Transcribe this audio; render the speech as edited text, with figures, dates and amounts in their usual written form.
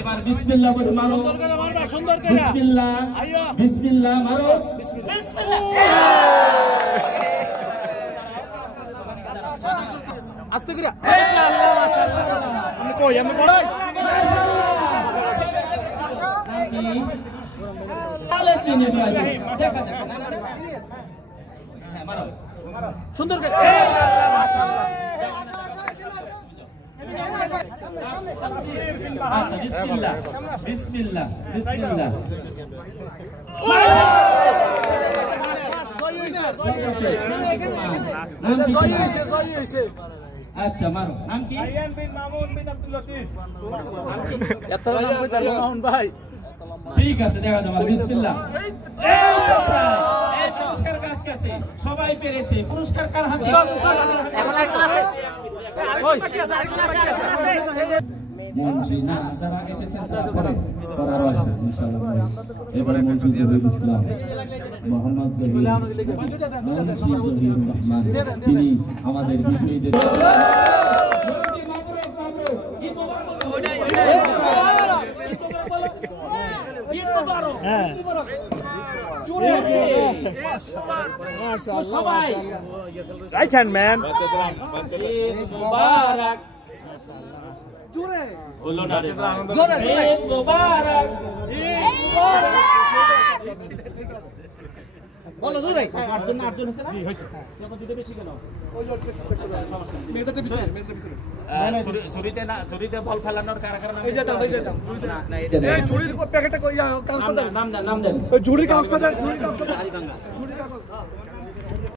এবার বিসমিল্লাহ বলে মারো, সুন্দর করে মারবা, সুন্দর করে বিসমিল্লাহ, বিসমিল্লাহ মারো, বিসমিল্লাহ। আস্তে করে মাশাআল্লাহ মাশাআল্লাহ। আমি কই আমি কই আলেকিন ইব্রাহিম দেখা দেখা হ্যাঁ মারো সুন্দর করে মাশাআল্লাহ মাশাআল্লাহ। আচ্ছা বিসমিল্লাহ, বিসমিল্লাহ, বিসমিল্লাহ। আচ্ছা মারো। নাম কি? আইয়ান বিন মামুন বিন আব্দুল লতিফ। এত নাম কইতা মামুন ভাই। ঠিক আছে দেখা যাবে। বিসমিল্লাহ। এই পুরস্কার কাজ কাছে সবাই পেরেছে। পুরস্কার কার হাতে? এখন আরেকজন আছে। ওই বাকি আছে, আরেকজন আছে, আরেকজন আছে। মঞ্চে না যারা এসেছেন তারা পরে করার আছে ইনশাআল্লাহ। এবারে মঞ্চে জহির ইসলাম, মোহাম্মদ জহির, মঞ্চে জহির রহমান, তিনি আমাদের বিজয়ীদের সবাই রাইট হ্যান্ড ম্যান মুবারক জোরে বলো না রে জোরে জোরে মুবারক বলো জোরে আর্জুন আর্জুন আছে না জি হইছে যখন দিতে বেশি কেন ওই লোকটা মেয়েটার ভিতরে ছুরিতে না ছুরিতে বল ফেলানোর কারা নাম এই যেটা না এটা এই ঝুড়ির প্যাকেটটা কই কাগজটা দেন নাম দেন ওই ঝুড়ির কাগজটা দেন ঝুড়ির কাগজটা ঝুড়ির কাগজ